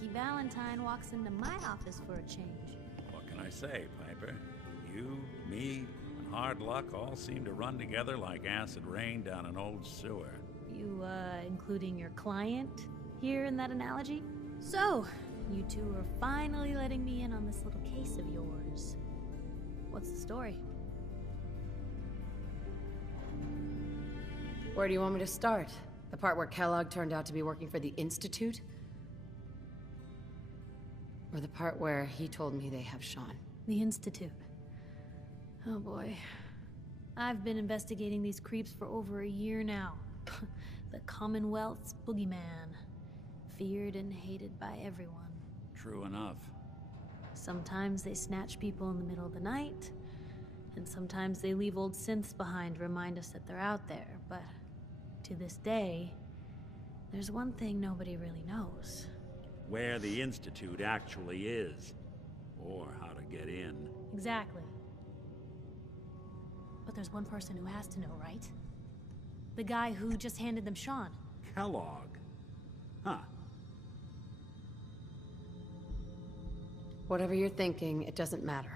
Ricky Valentine walks into my office for a change. What can I say, Piper? You, me, and hard luck all seem to run together like acid rain down an old sewer. You, including your client here in that analogy? So, you two are finally letting me in on this little case of yours. What's the story? Where do you want me to start? The part where Kellogg turned out to be working for the Institute? Or the part where he told me they have Sean? The Institute. Oh boy. I've been investigating these creeps for over a year now. The Commonwealth's boogeyman. Feared and hated by everyone. True enough. Sometimes they snatch people in the middle of the night, and sometimes they leave old synths behind to remind us that they're out there, but to this day, there's one thing nobody really knows. Where the Institute actually is. Or how to get in. Exactly. But there's one person who has to know, right? The guy who just handed them Sean. Kellogg. Huh. Whatever you're thinking, it doesn't matter.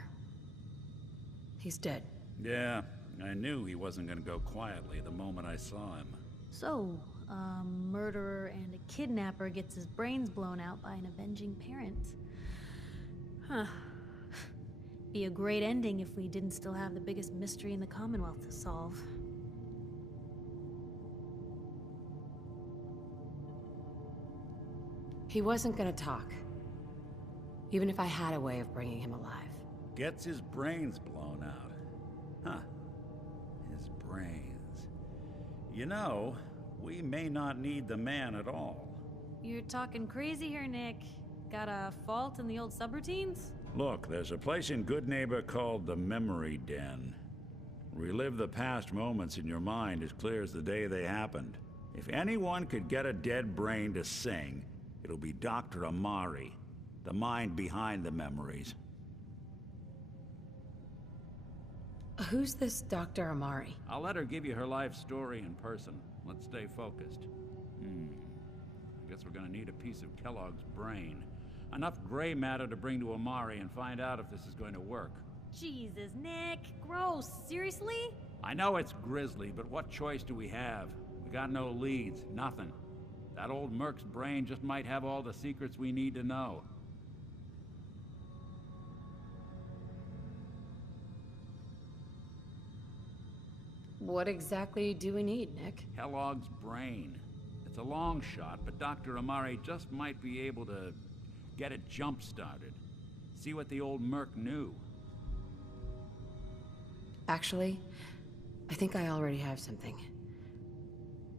He's dead. Yeah, I knew he wasn't gonna go quietly the moment I saw him. So, a murderer and a kidnapper gets his brains blown out by an avenging parent. Huh. Be a great ending if we didn't still have the biggest mystery in the Commonwealth to solve. He wasn't gonna talk. Even if I had a way of bringing him alive. Gets his brains blown out. Huh. His brains. You know, we may not need the man at all. You're talking crazy here, Nick. Got a fault in the old subroutines? Look, there's a place in Good Neighbor called the Memory Den. Relive the past moments in your mind as clear as the day they happened. If anyone could get a dead brain to sing, it'll be Dr. Amari, the mind behind the memories. Who's this Dr. Amari? I'll let her give you her life story in person. Let's stay focused. I guess we're gonna need a piece of Kellogg's brain. Enough gray matter to bring to Amari and find out if this is going to work. Jesus, Nick. Gross. Seriously? I know it's grisly, but what choice do we have? We got no leads, nothing. That old Merc's brain just might have all the secrets we need to know. What exactly do we need, Nick? Kellogg's brain. It's a long shot, but Dr. Amari just might be able to get it jump-started. See what the old Merc knew. Actually, I think I already have something.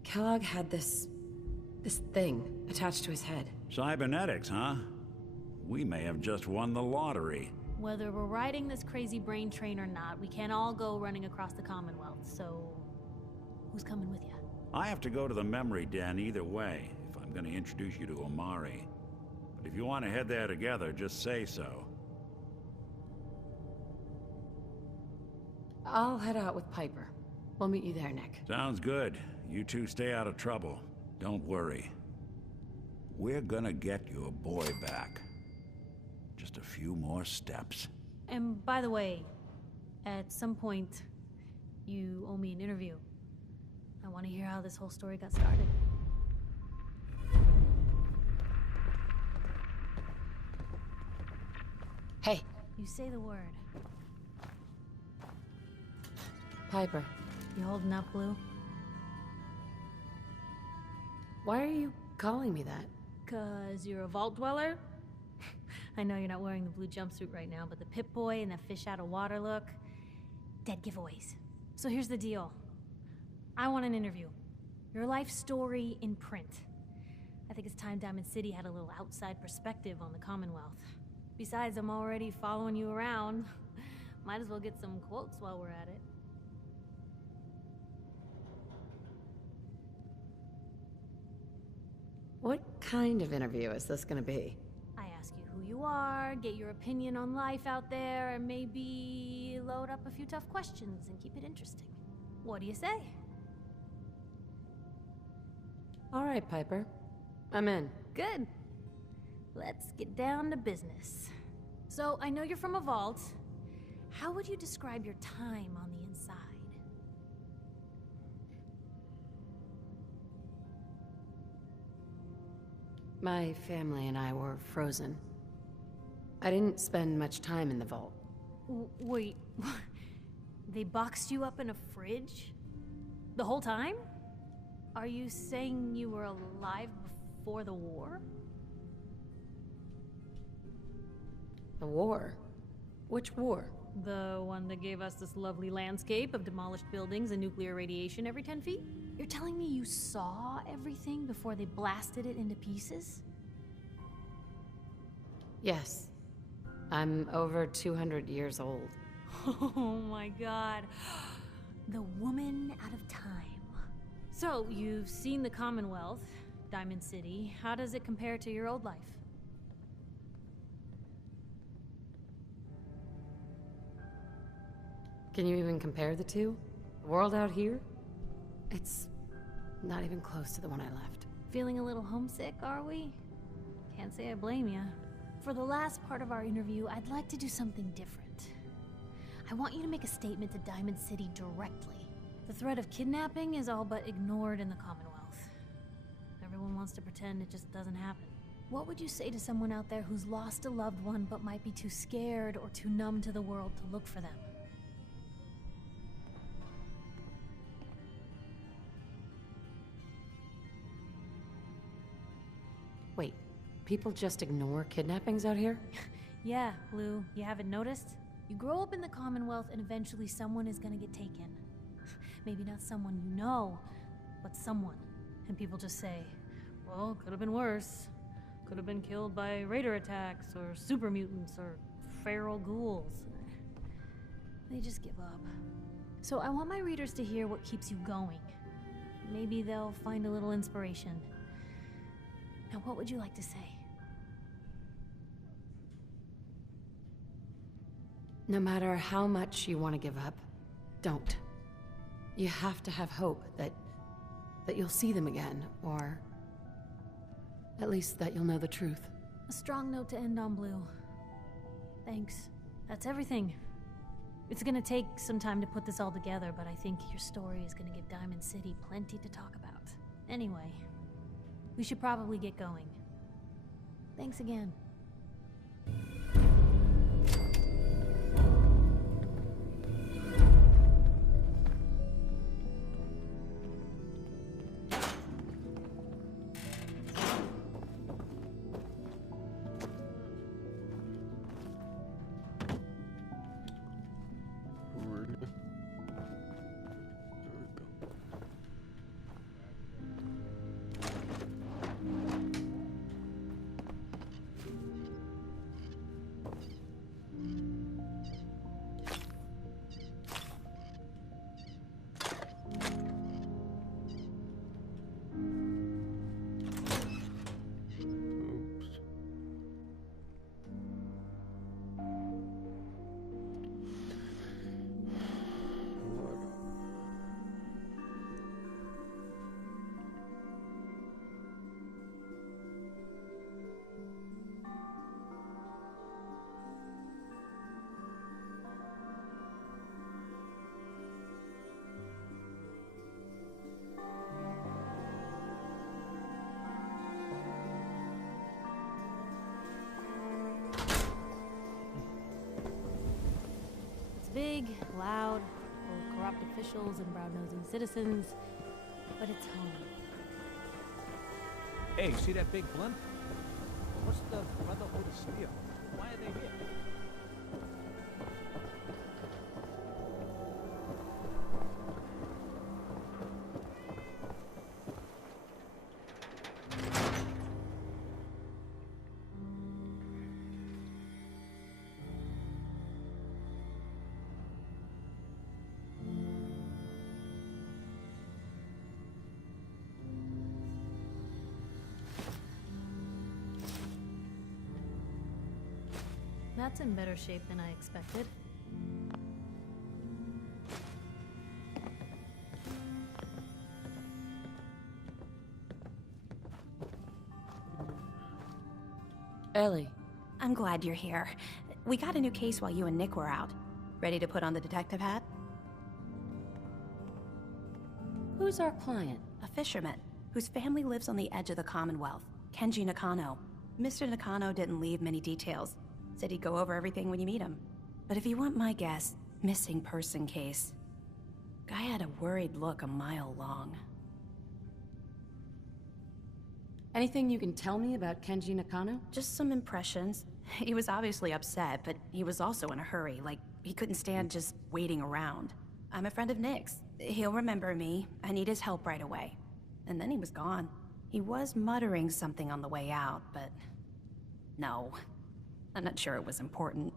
Kellogg had this thing attached to his head. Cybernetics, huh? We may have just won the lottery. Whether we're riding this crazy brain train or not, we can't all go running across the Commonwealth, so who's coming with you? I have to go to the Memory Den either way, if I'm gonna introduce you to Amari. But if you want to head there together, just say so. I'll head out with Piper. We'll meet you there, Nick. Sounds good. You two stay out of trouble. Don't worry. We're gonna get your boy back. Just a few more steps. And by the way, at some point, you owe me an interview. I want to hear how this whole story got started. Hey. You say the word. Piper. You holding up, Blue? Why are you calling me that? 'Cause you're a vault dweller? I know you're not wearing the blue jumpsuit right now, but the Pip-Boy and the fish out of water look, dead giveaways. So here's the deal. I want an interview. Your life story in print. I think it's time Diamond City had a little outside perspective on the Commonwealth. Besides, I'm already following you around. Might as well get some quotes while we're at it. What kind of interview is this gonna be? I ask you who you are, get your opinion on life out there, and maybe load up a few tough questions and keep it interesting. What do you say? All right, Piper. I'm in. Good. Let's get down to business. So, I know you're from a vault. How would you describe your time on the inside? My family and I were frozen. I didn't spend much time in the vault. Wait, they boxed you up in a fridge? The whole time? Are you saying you were alive before the war? The war? Which war? The one that gave us this lovely landscape of demolished buildings and nuclear radiation every 10 feet? You're telling me you saw everything before they blasted it into pieces? Yes. I'm over 200 years old. Oh my god. The woman out of time. So, you've seen the Commonwealth, Diamond City. How does it compare to your old life? Can you even compare the two? The world out here? It's not even close to the one I left. Feeling a little homesick, are we? Can't say I blame you. For the last part of our interview, I'd like to do something different. I want you to make a statement to Diamond City directly. The threat of kidnapping is all but ignored in the Commonwealth. Everyone wants to pretend it just doesn't happen. What would you say to someone out there who's lost a loved one but might be too scared or too numb to the world to look for them? Wait, people just ignore kidnappings out here? Yeah, Blue, you haven't noticed? You grow up in the Commonwealth and eventually someone is gonna get taken. Maybe not someone you know, but someone. And people just say, well, could have been worse. Could have been killed by raider attacks, or super mutants, or feral ghouls. They just give up. So I want my readers to hear what keeps you going. Maybe they'll find a little inspiration. Now, what would you like to say? No matter how much you want to give up, don't. You have to have hope that you'll see them again, or at least that you'll know the truth. A strong note to end on, Blue. Thanks. That's everything. It's gonna take some time to put this all together, but I think your story is gonna give Diamond City plenty to talk about. Anyway, we should probably get going. Thanks again. Big, loud, full of corrupt officials and brown-nosing citizens, but it's home. Hey, see that big blimp? What's the Brotherhood of Steel? Why are they here? That's in better shape than I expected. Ellie, I'm glad you're here. We got a new case while you and Nick were out. Ready to put on the detective hat? who's our client? A fisherman, whose family lives on the edge of the Commonwealth. Kenji Nakano. Mr. Nakano didn't leave many details. Said he'd go over everything when you meet him. But if you want my guess, missing person case. Guy had a worried look a mile long. Anything you can tell me about Kenji Nakano? Just some impressions. He was obviously upset, but he was also in a hurry, like he couldn't stand just waiting around. I'm a friend of Nick's. He'll remember me. I need his help right away. And then he was gone. He was muttering something on the way out, but... no. I'm not sure it was important.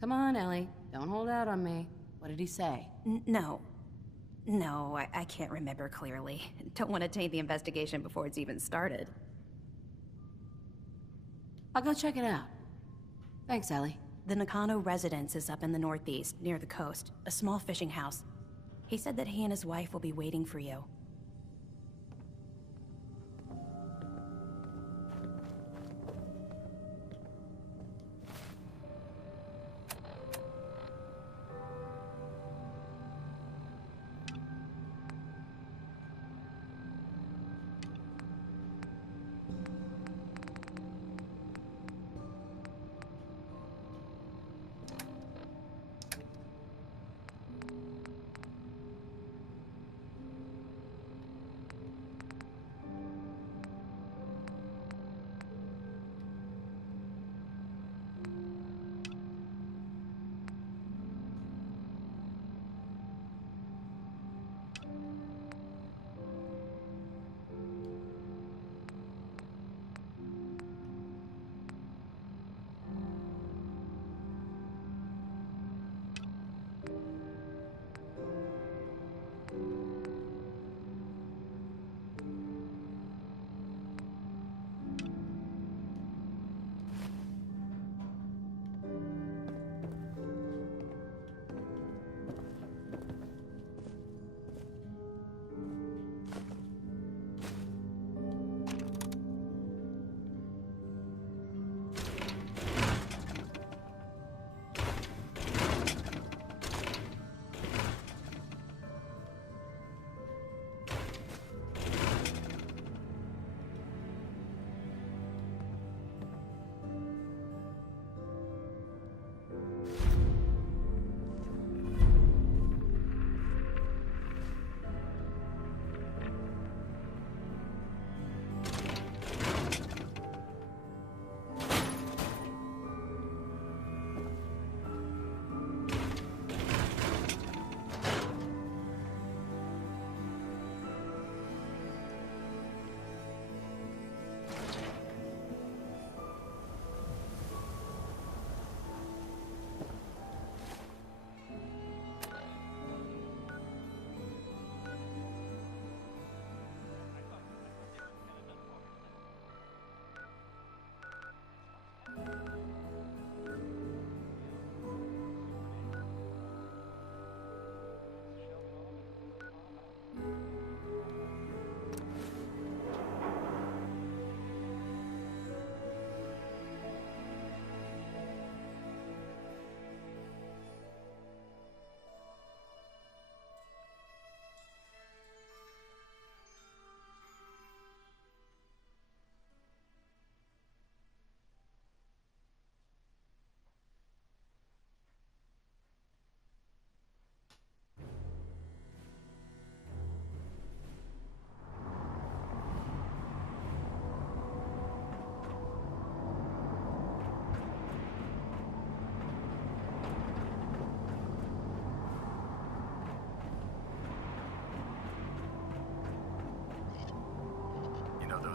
Come on, Ellie. Don't hold out on me. What did he say? No. No, I can't remember clearly. Don't want to taint the investigation before it's even started. I'll go check it out. Thanks, Ellie. The Nakano residence is up in the northeast, near the coast. A small fishing house. He said that he and his wife will be waiting for you.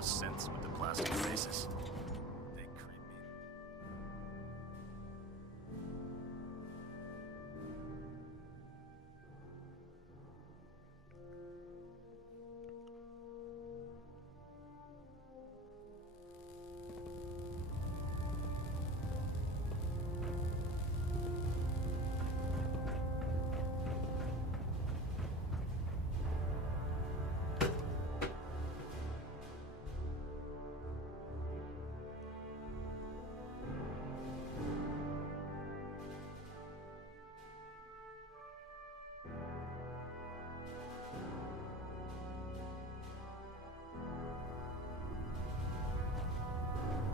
those synths with the plastic faces. They creep me.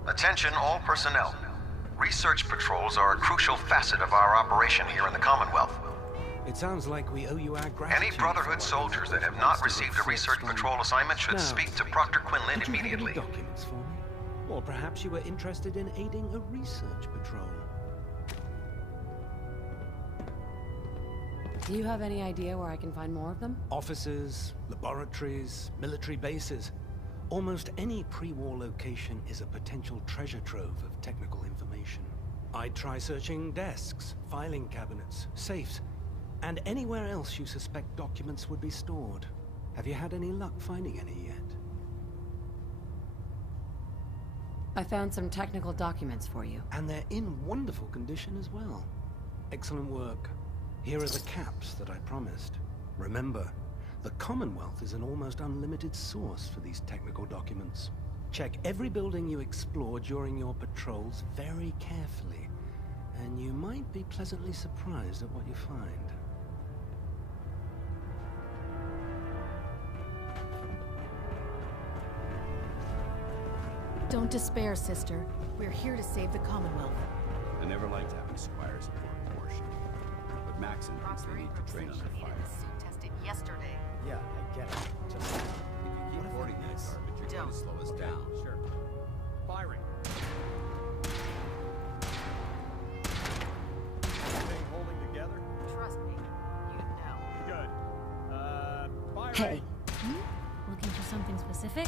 Attention all personnel. Research patrols are a crucial facet of our operation here in the Commonwealth. It sounds like we owe you our gratitude. Any Brotherhood soldiers that have not received a research patrol assignment should Now, speak to Proctor Quinlan Did you have immediately. any documents for me? Or perhaps you were interested in aiding a research patrol. Do you have any idea where I can find more of them? Offices, laboratories, military bases. Almost any pre-war location is a potential treasure trove of technical information. I'd try searching desks, filing cabinets, safes, and anywhere else you suspect documents would be stored. Have you had any luck finding any yet? I found some technical documents for you. And they're in wonderful condition as well. Excellent work. Here are the caps that I promised. Remember, the Commonwealth is an almost unlimited source for these technical documents. Check every building you explore during your patrols very carefully, and you might be pleasantly surprised at what you find. Don't despair, sister. We're here to save the Commonwealth. I never liked having squires for abortion. But Maxon thinks they need to train on their fire. Tested yesterday. Yeah, I get it. Just if you keep hoarding that garbage, you're going to slow us down. Sure. Firing. Everything holding together? Trust me, you'd know. Good. Firing. Hey. Looking for something specific?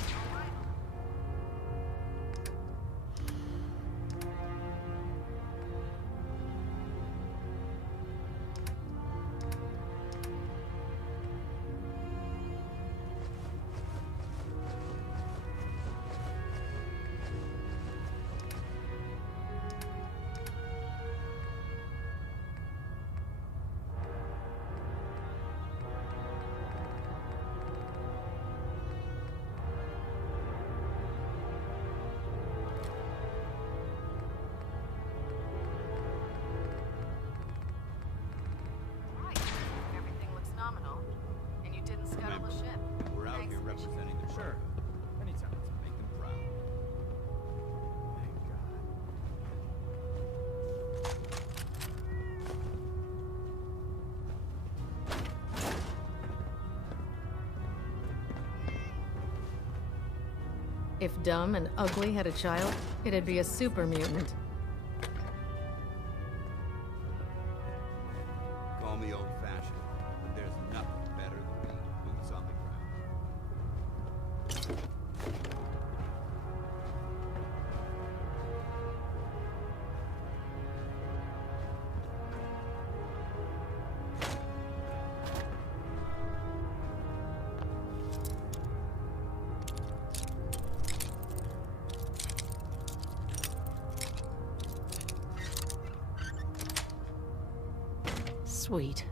Everything looks nominal. And you didn't scuttle Remember, a ship. we're out Thanks, here Mission. representing the sure. Anytime. Make them proud. Thank God. If Dumb and Ugly had a child, it'd be a super mutant. Call me old-fashioned, but there's nothing better than being boots on the ground. Sweet.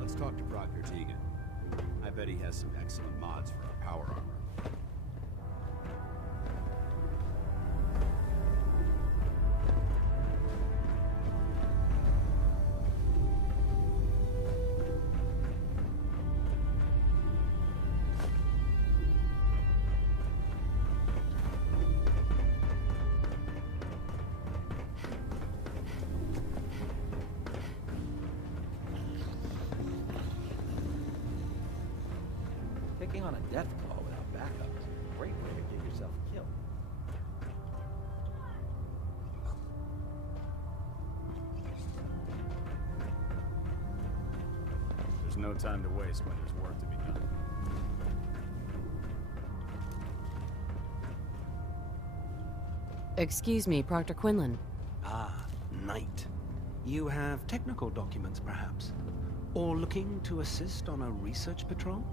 Let's talk to Proctor Tegan. I bet he has some excellent mods for our power armor. Taking on a death call without backup is a great way to get yourself killed. There's no time to waste when there's work to be done. Excuse me, Proctor Quinlan. Ah, Knight. You have technical documents, perhaps? Or looking to assist on a research patrol?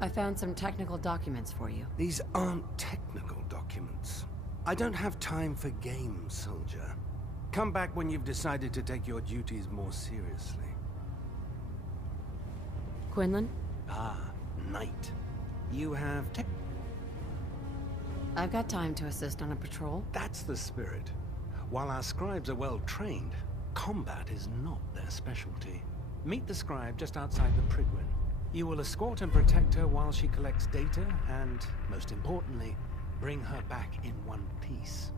I found some technical documents for you. These aren't technical documents. I don't have time for games, soldier. Come back when you've decided to take your duties more seriously. Quinlan? Ah, Knight. You have tech... I've got time to assist on a patrol. That's the spirit. While our scribes are well trained, combat is not their specialty. Meet the scribe just outside the Prydwen. You will escort and protect her while she collects data and, most importantly, bring her back in one piece.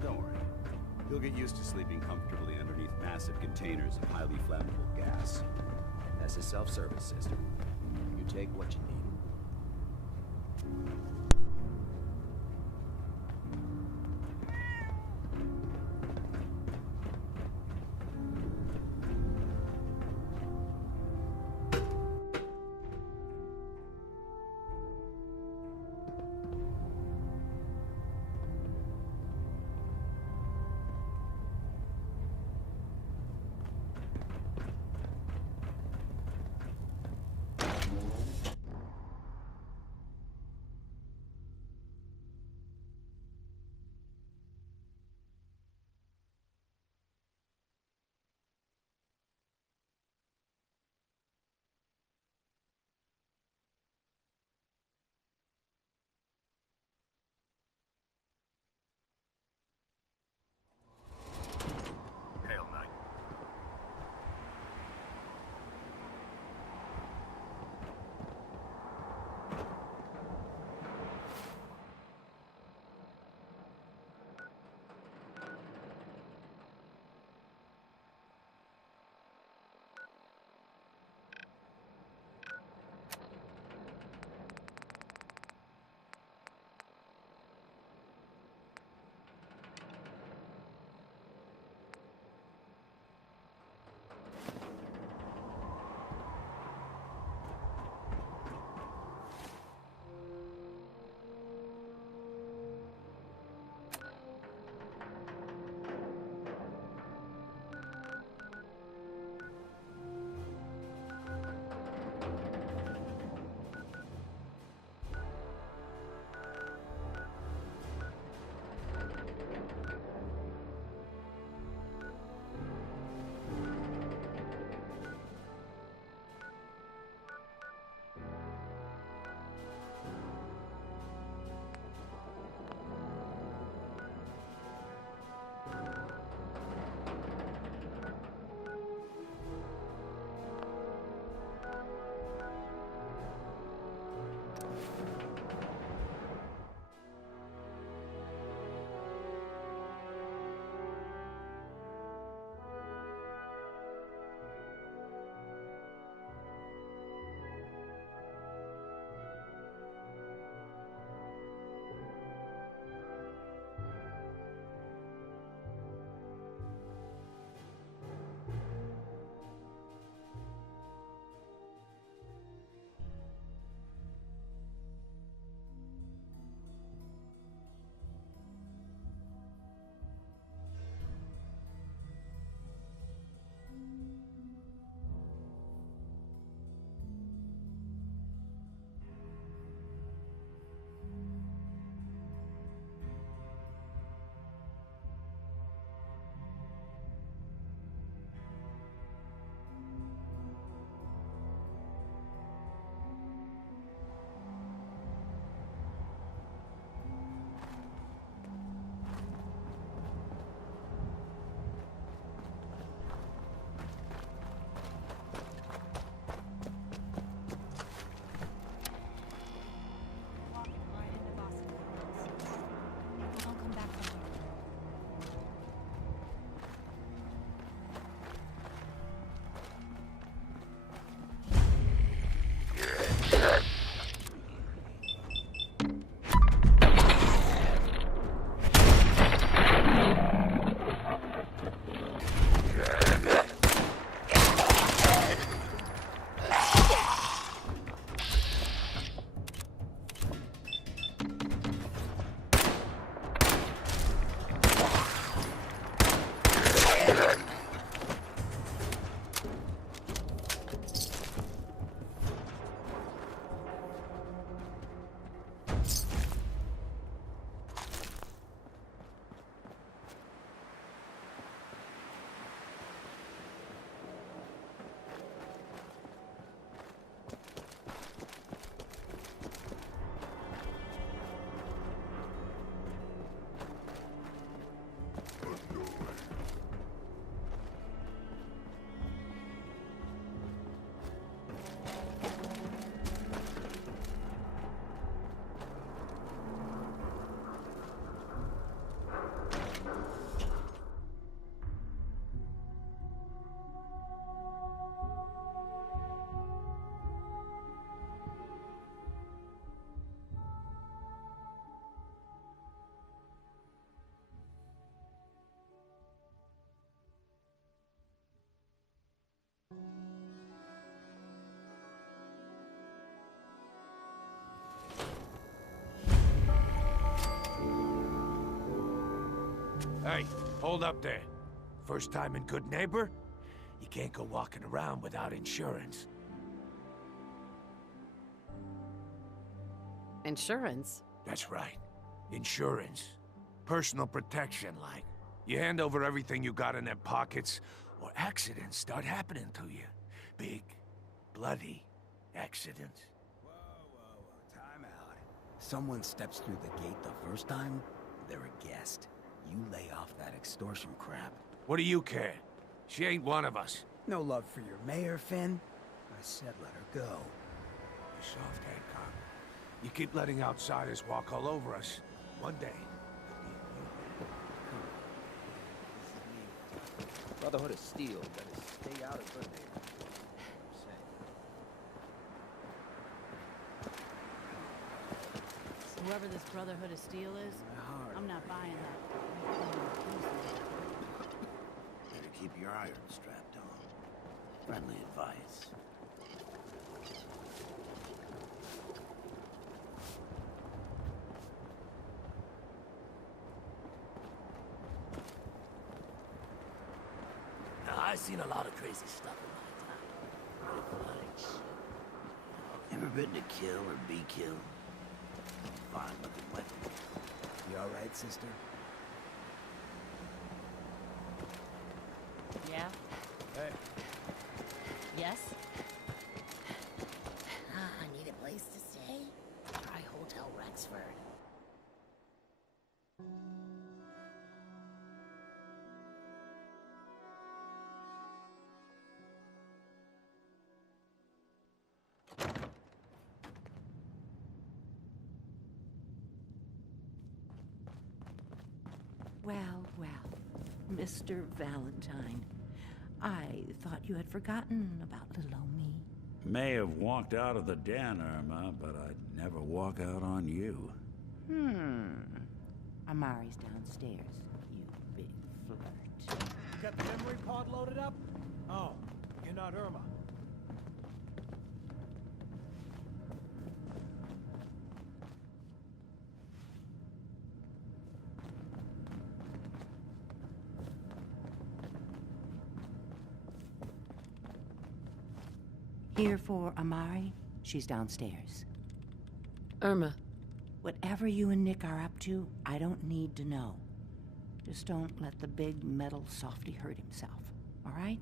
Don't worry. You'll get used to sleeping comfortably underneath massive containers of highly flammable gas. That's a self-service system. You take what you need. Hey, hold up there. First time in Good Neighbor? You can't go walking around without insurance. Insurance? That's right. Insurance. Personal protection, like. You hand over everything you got in them pockets, or accidents start happening to you. Big, bloody accidents. Whoa, time out. Someone steps through the gate the first time, they're a guest. You lay off that extortion crap. What do you care? She ain't one of us. No love for your mayor, Finn? I said let her go. You soft, Hancock. You keep letting outsiders walk all over us. One day, Brotherhood of Steel, better stay out of Good Neighbor. Whoever this Brotherhood of Steel is, I'm not buying that. Better keep your iron strapped on. Friendly advice. Now, I've seen a lot of crazy stuff in my time. Like shit. Ever been to kill or be killed? Fine looking weapon. You alright, sister? Yeah? Hey. Yes? I need a place to stay. Try Hotel Rexford. Well, well, Mr. Valentine. I thought you had forgotten about little old me. May have walked out of the den, Irma, but I'd never walk out on you. Amari's downstairs, you big flirt. You got the memory pod loaded up? Oh, you're not Irma. Here for Amari? She's downstairs. Irma. Whatever you and Nick are up to, I don't need to know. Just don't let the big metal softy hurt himself, all right?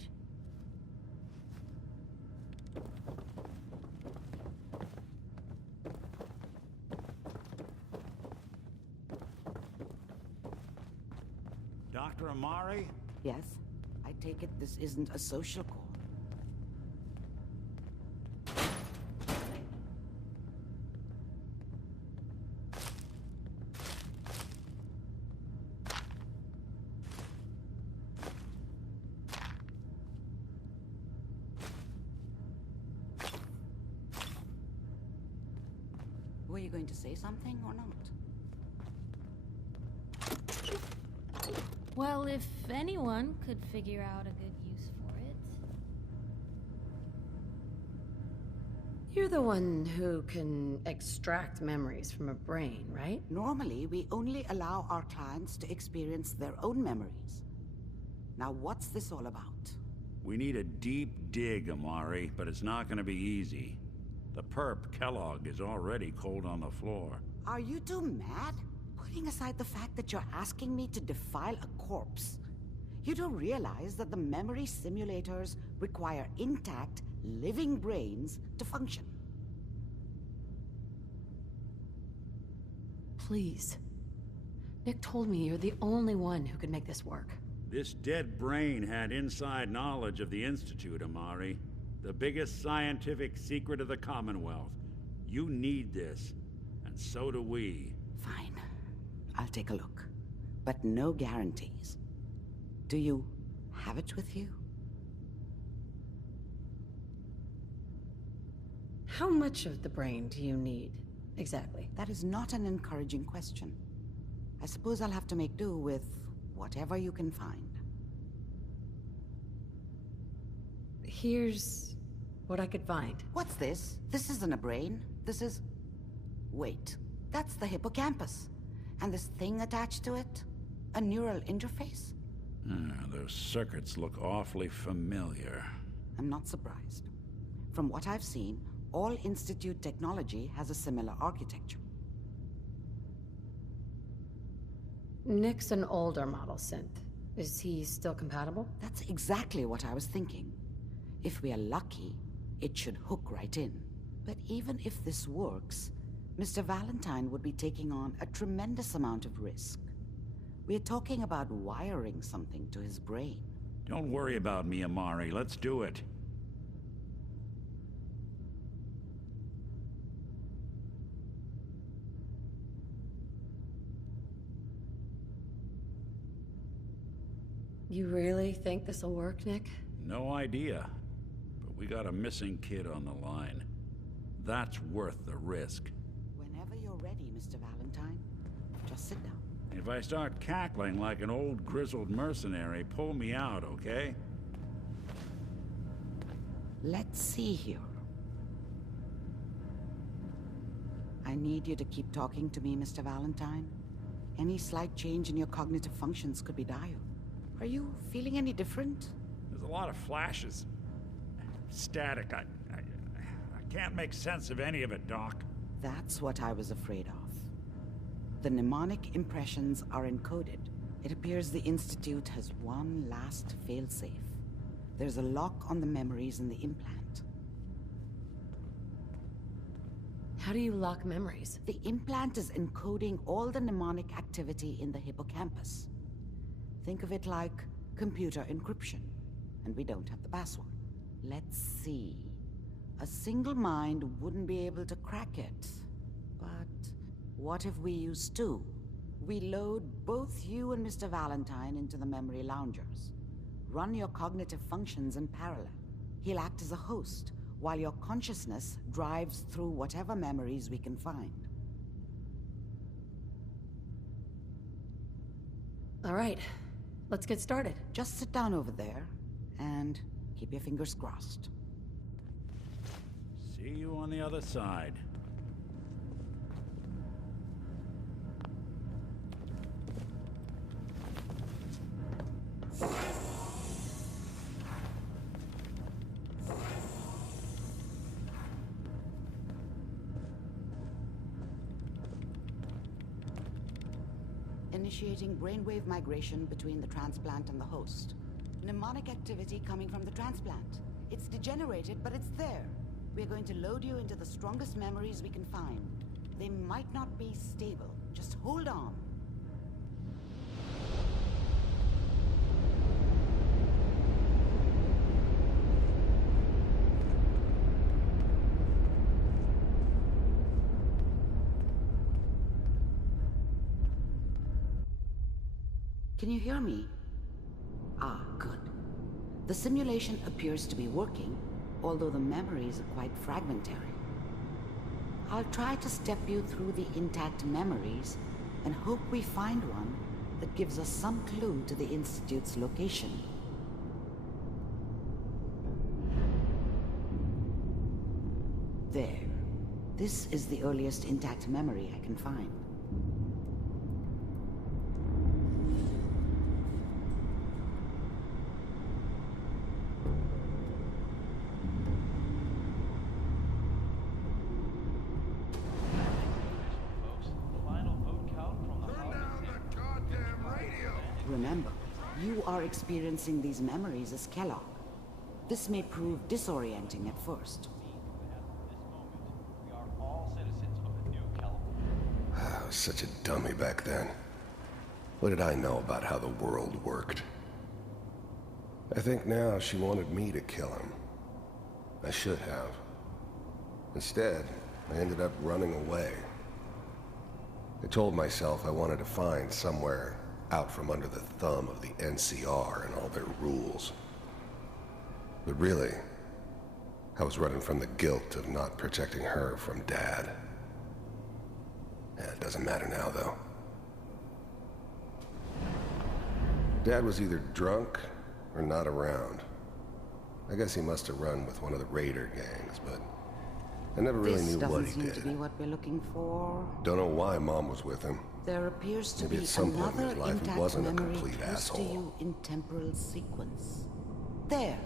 Dr. Amari? Yes? I take it this isn't a social call. Were you going to say something or not? Well, if anyone could figure out a good use for it. You're the one who can extract memories from a brain, right? Normally, we only allow our clients to experience their own memories. Now, what's this all about? We need a deep dig, Amari, but it's not gonna be easy. The perp, Kellogg, is already cold on the floor. Are you two mad? Putting aside the fact that you're asking me to defile a corpse, you don't realize that the memory simulators require intact, living brains to function. Please. Nick told me you're the only one who could make this work. This dead brain had inside knowledge of the Institute, Amari. The biggest scientific secret of the Commonwealth. You need this, and so do we. Fine. I'll take a look. But no guarantees. Do you have it with you? How much of the brain do you need, exactly? That is not an encouraging question. I suppose I'll have to make do with whatever you can find. Here's what I could find. What's this? This isn't a brain. This is... Wait. That's the hippocampus. And this thing attached to it? A neural interface? Those circuits look awfully familiar. I'm not surprised. From what I've seen, all Institute technology has a similar architecture. Nick's an older model synth. Is he still compatible? That's exactly what I was thinking. If we are lucky, it should hook right in. But even if this works, Mr. Valentine would be taking on a tremendous amount of risk. We're talking about wiring something to his brain. Don't worry about me, Amari. Let's do it. You really think this'll work, Nick? No idea. But we got a missing kid on the line. That's worth the risk. Whenever you're ready, Mr. Valentine, just sit down. If I start cackling like an old grizzled mercenary, pull me out, okay? Let's see here. I need you to keep talking to me, Mr. Valentine. Any slight change in your cognitive functions could be dire. Are you feeling any different? There's a lot of flashes. Static. I can't make sense of any of it, Doc. That's what I was afraid of. The mnemonic impressions are encoded. It appears the Institute has one last failsafe. There's a lock on the memories in the implant. How do you lock memories? The implant is encoding all the mnemonic activity in the hippocampus. Think of it like computer encryption, and we don't have the password. Let's see. A single mind wouldn't be able to crack it. But what if we use two? We load both you and Mr. Valentine into the memory loungers. Run your cognitive functions in parallel. He'll act as a host, while your consciousness drives through whatever memories we can find. All right. Let's get started. Just sit down over there, and keep your fingers crossed. See you on the other side. Initiating brainwave migration between the transplant and the host. Mnemonic activity coming from the transplant. It's degenerated, but it's there. We're going to load you into the strongest memories we can find. They might not be stable. Just hold on. Can you hear me? Ah, good. The simulation appears to be working, although the memories are quite fragmentary. I'll try to step you through the intact memories and hope we find one that gives us some clue to the Institute's location. There. This is the earliest intact memory I can find. Remember, you are experiencing these memories as Kellogg. This may prove disorienting at first. I was such a dummy back then. What did I know about how the world worked? I think now she wanted me to kill him. I should have. Instead, I ended up running away. I told myself I wanted to find somewhere out from under the thumb of the NCR and all their rules. But really, I was running from the guilt of not protecting her from Dad. It doesn't matter now, though. Dad was either drunk or not around. I guess he must have run with one of the raider gangs, but I never really knew what he did. This doesn't seem to be what we're looking for. Don't know why Mom was with him. There appears to Maybe be at some point in another his life he intact wasn't a memory complete close to asshole. you in temporal sequence. There.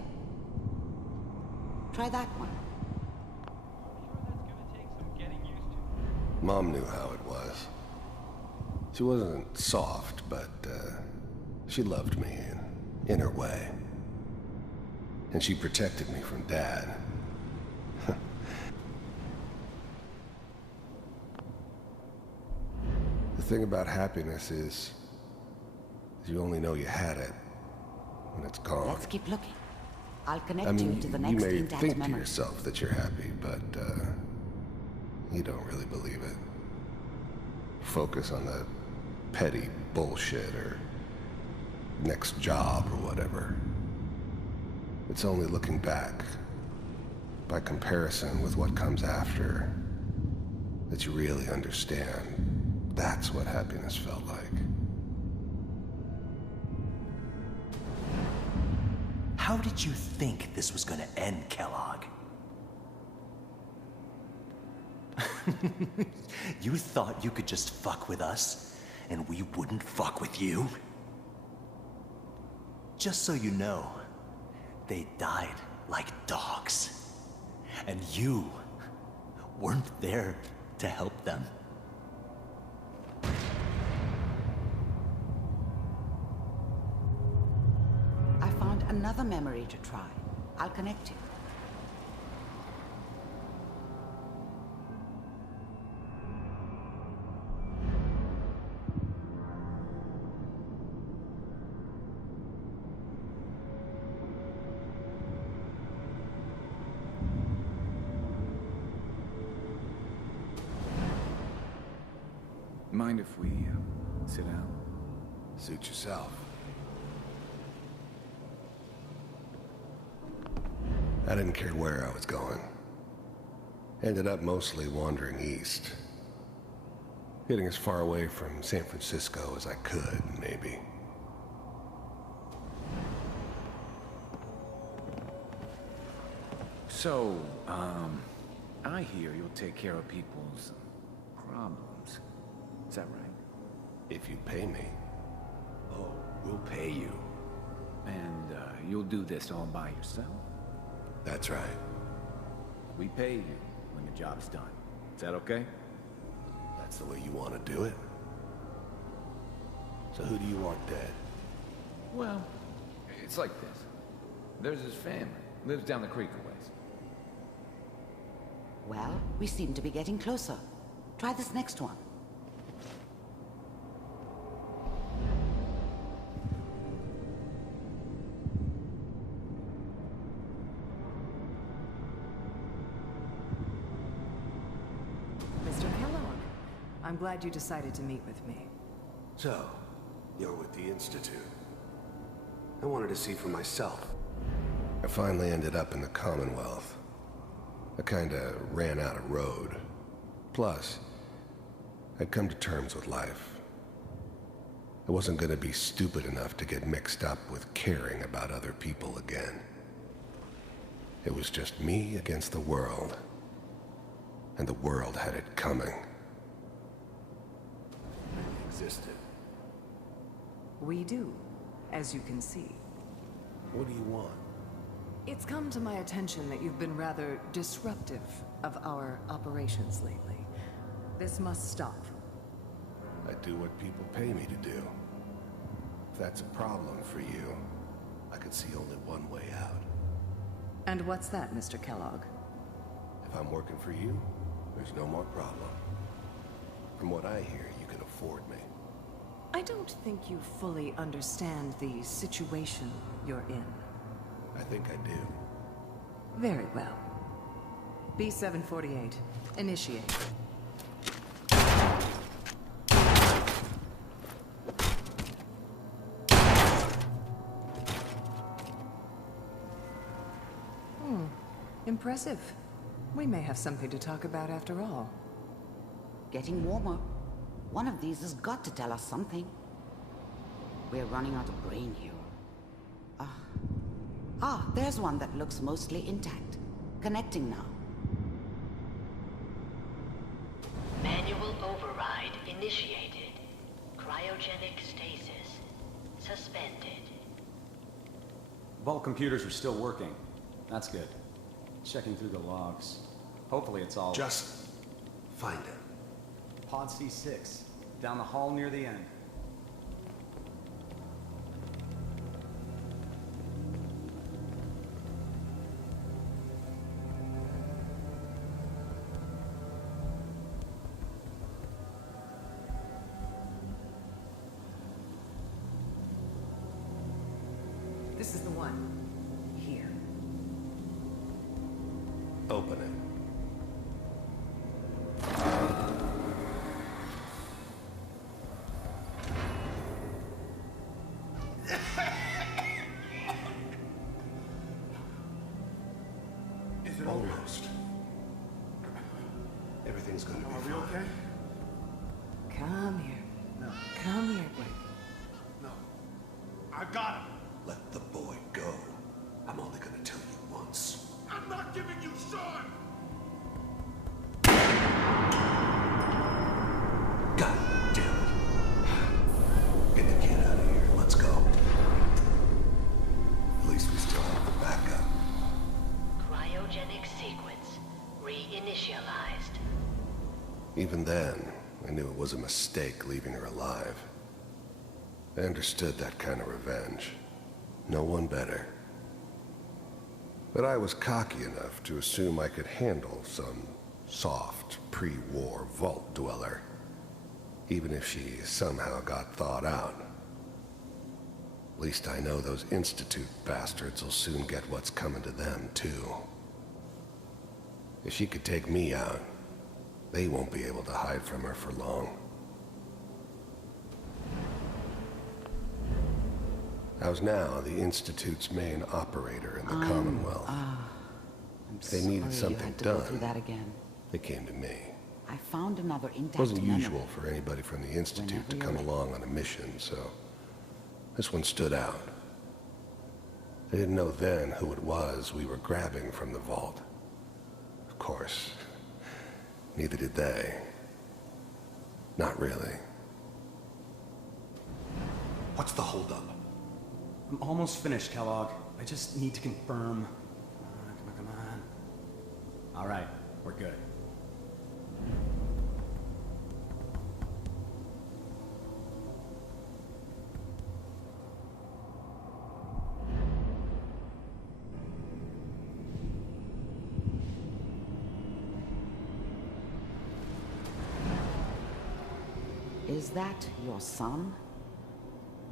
Try that one. Mom knew how it was. She wasn't soft, but she loved me in her way. And she protected me from Dad. The thing about happiness is you only know you had it when it's gone. Let's keep looking. I'll connect I mean, you to the you next may intact think to memory. yourself that you're happy, but you don't really believe it. Focus on the petty bullshit or next job or whatever. It's only looking back, by comparison with what comes after, that you really understand. That's what happiness felt like. How did you think this was gonna end, Kellogg? You thought you could just fuck with us, and we wouldn't fuck with you? Just so you know, they died like dogs. And you weren't there to help them. I found another memory to try. I'll connect you. Mind if we sit down? Suit yourself. I didn't care where I was going. Ended up mostly wandering east. Getting as far away from San Francisco as I could, maybe. So, I hear you'll take care of people's problems. Is that right? If you pay me. Oh, we'll pay you. And, you'll do this all by yourself? That's right. We pay you when the job's done. Is that okay? That's the way you want to do it? So who do you want dead? Well, it's like this. There's his family. Lives down the creek a ways. Well, we seem to be getting closer. Try this next one. Mr. Kellogg, I'm glad you decided to meet with me. So, you're with the Institute. I wanted to see for myself. I finally ended up in the Commonwealth. I kinda ran out of road. Plus, I'd come to terms with life. I wasn't gonna be stupid enough to get mixed up with caring about other people again. It was just me against the world. And the world had it coming. It existed. We do, as you can see. What do you want? It's come to my attention that you've been rather disruptive of our operations lately. This must stop. I do what people pay me to do. If that's a problem for you, I could see only one way out. And what's that, Mr. Kellogg? If I'm working for you, there's no more problem. From what I hear, you can afford me. I don't think you fully understand the situation you're in. I think I do. Very well. B-748, initiate. Impressive. We may have something to talk about after all. Getting warmer. One of these has got to tell us something. We're running out of brain here. There's one that looks mostly intact. Connecting now. Manual override initiated. Cryogenic stasis. Suspended. Vault computers are still working. That's good. Checking through the logs. Hopefully it's all... Just find it. Pod C6. Down the hall near the end. This is the one. Here. Open it. Is it almost? Everything's gonna be fine. Are we okay? Come here. No. Come here. Wait. No. I've got him. Let the boy go. I'm only gonna tell you once. I'm not giving you Sean! God damn it. Get the kid out of here. Let's go. At least we still have the backup. Cryogenic sequence reinitialized. Even then, I knew it was a mistake leaving her alive. I understood that kind of revenge. No one better. But I was cocky enough to assume I could handle some soft, pre-war vault dweller, even if she somehow got thawed out. At least I know those Institute bastards will soon get what's coming to them, too. If she could take me out, they won't be able to hide from her for long. I was now the Institute's main operator in the Commonwealth. They needed something Go done. through that again. They came to me. I found another intact It wasn't memory. usual for anybody from the Institute Whenever to you're come ready. along on a mission, so this one stood out. I didn't know then who it was we were grabbing from the vault. Of course, neither did they. Not really. What's the holdup? I'm almost finished, Kellogg. I just need to confirm. Come on. All right, we're good. Is that your son?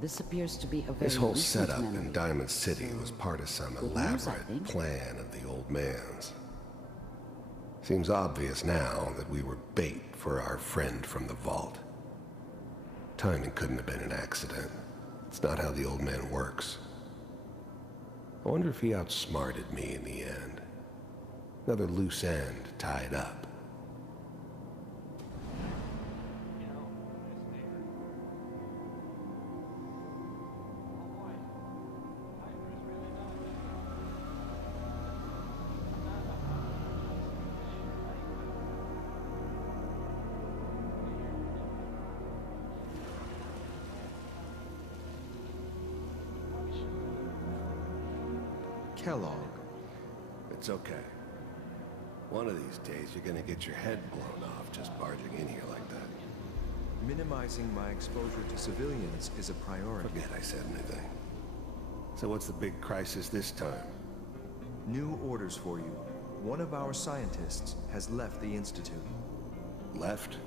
This appears to be a very This whole recent setup memory. in Diamond City was part of some Good news, I elaborate think. plan of the old man's. Seems obvious now that we were bait for our friend from the vault. Timing couldn't have been an accident. It's not how the old man works. I wonder if he outsmarted me in the end. Another loose end tied up. Kellogg. It's okay. One of these days, you're gonna get your head blown off just barging in here like that. Minimizing my exposure to civilians is a priority. Forget I said anything. So what's the big crisis this time? New orders for you. One of our scientists has left the Institute. Left?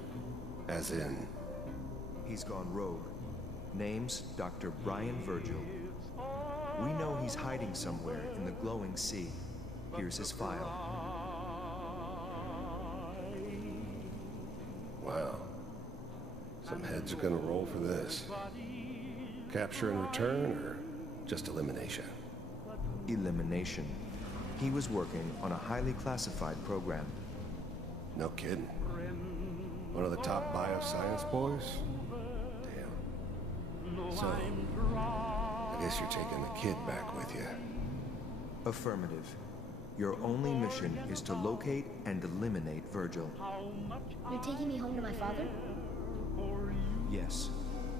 As in? He's gone rogue. Name's Dr. Brian Virgil. We know he's hiding somewhere in the glowing sea. Here's his file. Wow. Some heads are gonna roll for this. Capture and return, or just elimination? Elimination. He was working on a highly classified program. No kidding. One of the top bioscience boys? Damn. So, I guess you're taking the kid back with you. Affirmative. Your only mission is to locate and eliminate Virgil. You're taking me home to my father? Yes.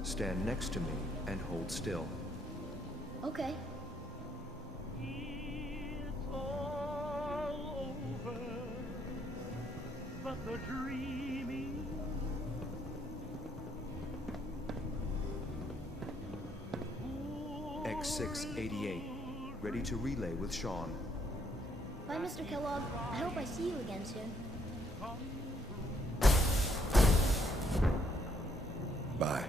Stand next to me and hold still. Okay. It's all over, but the dreaming. X688, ready to relay with Sean. Bye, Mr. Kellogg. I hope I see you again soon. Bye.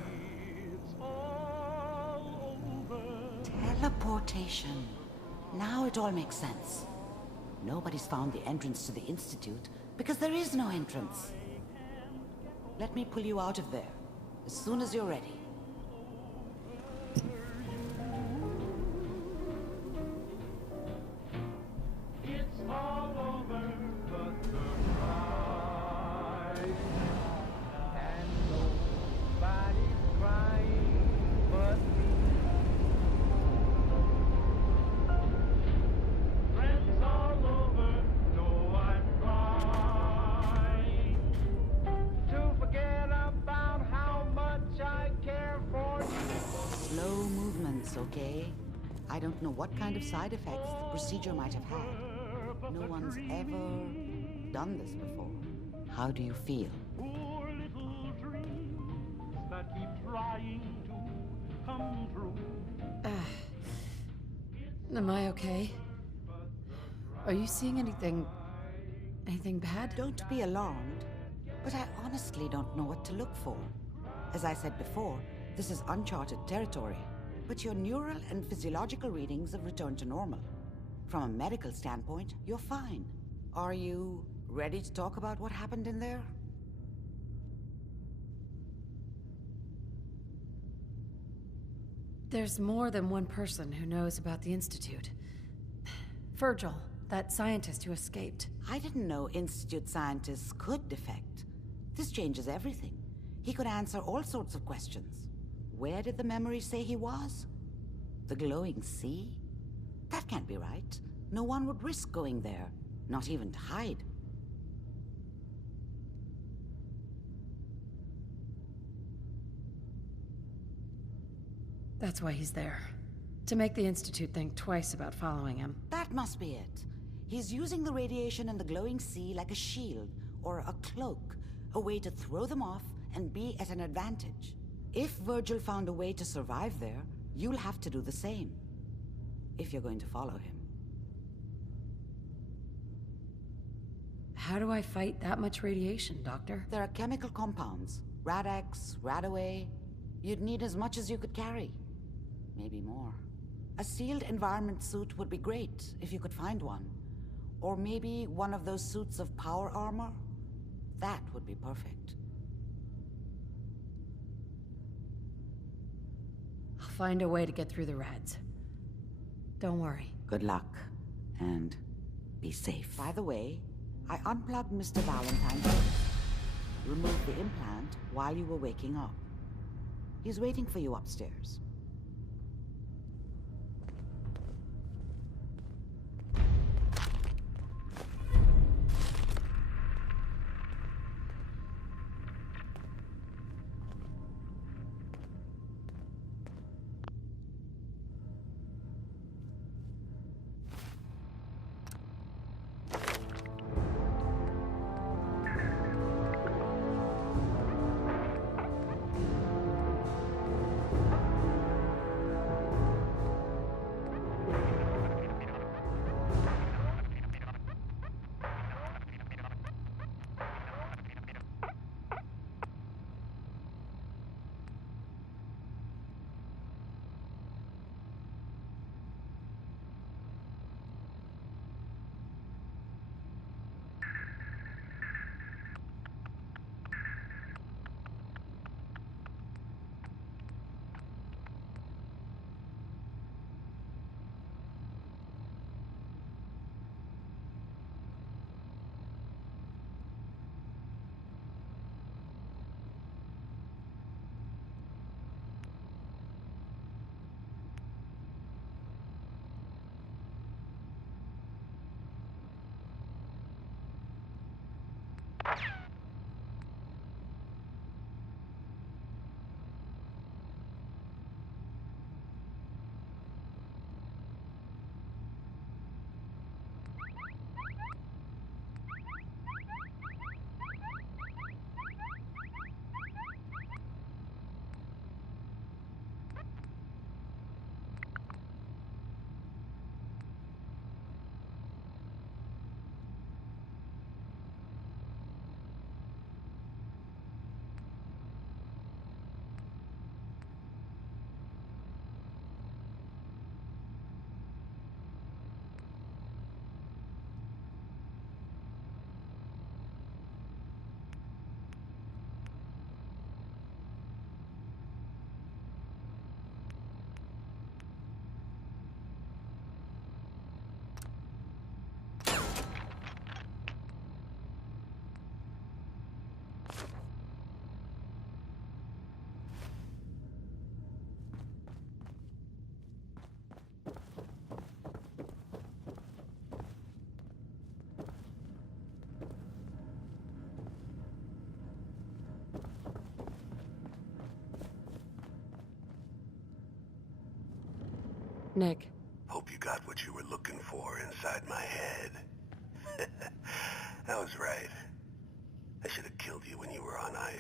Teleportation. Now it all makes sense. Nobody's found the entrance to the Institute because there is no entrance. Let me pull you out of there as soon as you're ready. It's all over, but the cry. And nobody's crying but me. Friends all over know I'm crying. To forget about how much I care for you. Slow movements, okay? I don't know what kind of side effects the procedure might have had. No one's ever done this before. How do you feel? Poor little dreams that keep trying to come true. Am I okay? Are you seeing anything bad? Don't be alarmed, but I honestly don't know what to look for. As I said before, this is uncharted territory, but your neural and physiological readings have returned to normal. From a medical standpoint, you're fine. Are you ready to talk about what happened in there? There's more than one person who knows about the Institute. Virgil, that scientist who escaped. I didn't know Institute scientists could defect. This changes everything. He could answer all sorts of questions. Where did the memory say he was? The glowing sea? That can't be right. No one would risk going there, not even to hide. That's why he's there. To make the Institute think twice about following him. That must be it. He's using the radiation and the glowing sea like a shield, or a cloak, a way to throw them off and be at an advantage. If Virgil found a way to survive there, you'll have to do the same. If you're going to follow him. How do I fight that much radiation, Doctor? There are chemical compounds. Rad-X, Radaway. You'd need as much as you could carry. Maybe more. A sealed environment suit would be great, if you could find one. Or maybe one of those suits of power armor? That would be perfect. I'll find a way to get through the rads. Don't worry. Good luck. And be safe. By the way, I unplugged Mr. Valentine's. Removed the implant while you were waking up. He's waiting for you upstairs. Nick. Hope you got what you were looking for inside my head. I was right. I should have killed you when you were on ice.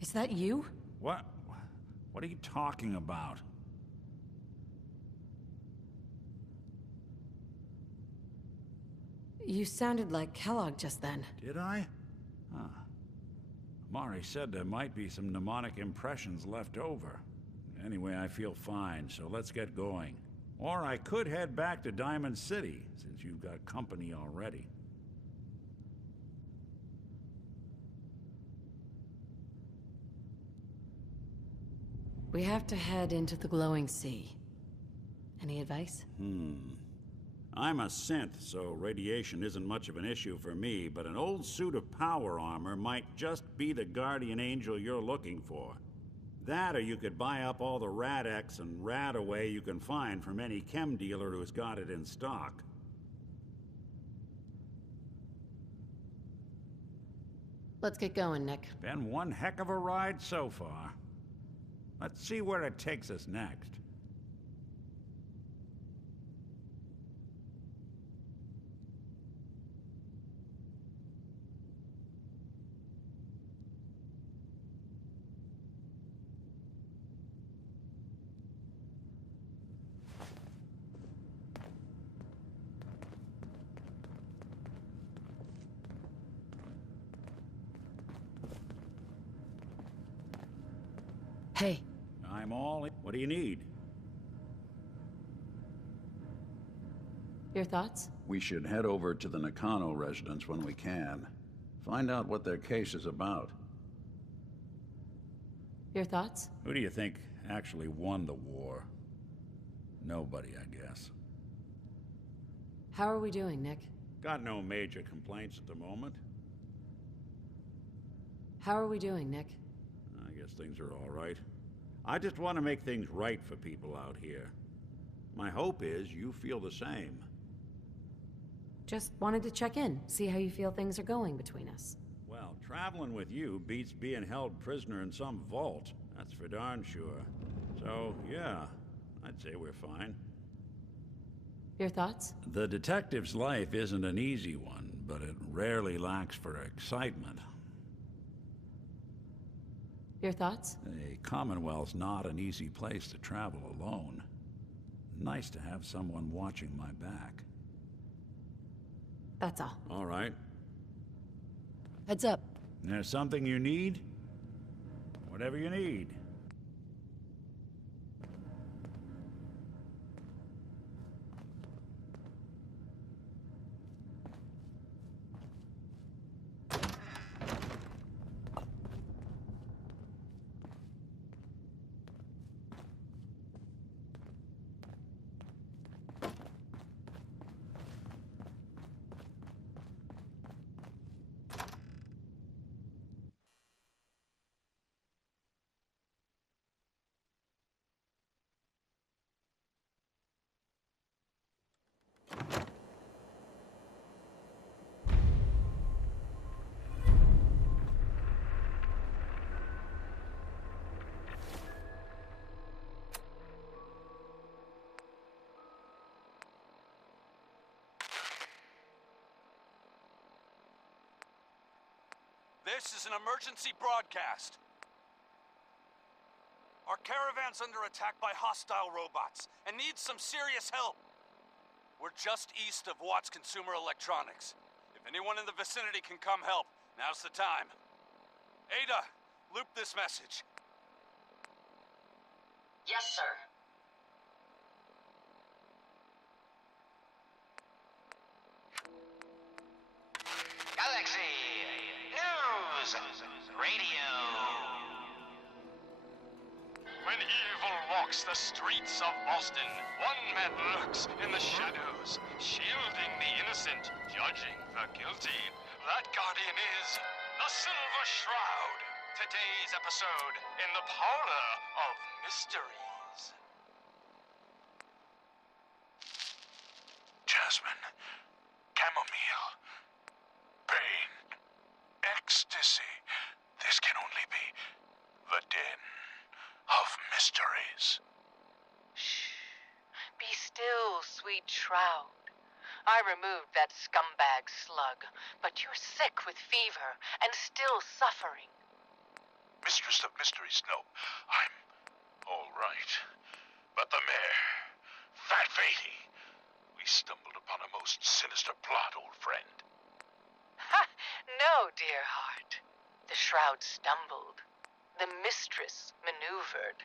Is that you? What? What are you talking about? You sounded like Kellogg just then. Did I? Huh. Mari said there might be some mnemonic impressions left over. Anyway, I feel fine, so let's get going. Or I could head back to Diamond City, since you've got company already. We have to head into the glowing sea. Any advice? I'm a synth, so radiation isn't much of an issue for me, but an old suit of power armor might just be the guardian angel you're looking for. That, or you could buy up all the Rad-X and Rad-Away you can find from any chem dealer who's got it in stock. Let's get going, Nick. Been one heck of a ride so far. Let's see where it takes us next. Hey. I'm all in. What do you need? Your thoughts? We should head over to the Nakano residence when we can. Find out what their case is about. Your thoughts? Who do you think actually won the war? Nobody, I guess. How are we doing, Nick? Got no major complaints at the moment. How are we doing, Nick? I guess things are all right. I just want to make things right for people out here. My hope is you feel the same. Just wanted to check in, see how you feel things are going between us. Well, traveling with you beats being held prisoner in some vault. That's for darn sure. So, yeah, I'd say we're fine. Your thoughts? The detective's life isn't an easy one, but it rarely lacks for excitement. Your thoughts? The Commonwealth's not an easy place to travel alone. Nice to have someone watching my back. That's all. All right. Heads up. There's something you need? Whatever you need. This is an emergency broadcast. Our caravan's under attack by hostile robots and needs some serious help. We're just east of Watts Consumer Electronics. If anyone in the vicinity can come help, now's the time. Ada, loop this message. Yes, sir. Galaxy News Radio. When evil walks the streets of Boston, one man lurks in the shadows, shielding the innocent, judging the guilty. That guardian is the Silver Shroud. Today's episode in the Parlor of Mysteries. Jasmine, chamomile, pain, ecstasy, This can only be the Den of Mysteries. Shh. Be still, sweet Shroud. I removed that scumbag slug, but you're sick with fever and still suffering. Mistress of Mysteries, no. I'm all right. But the mayor, Fat Fatey, we stumbled upon a most sinister plot, old friend. Ha! No, dear heart. The Shroud stumbled. The Mistress maneuvered.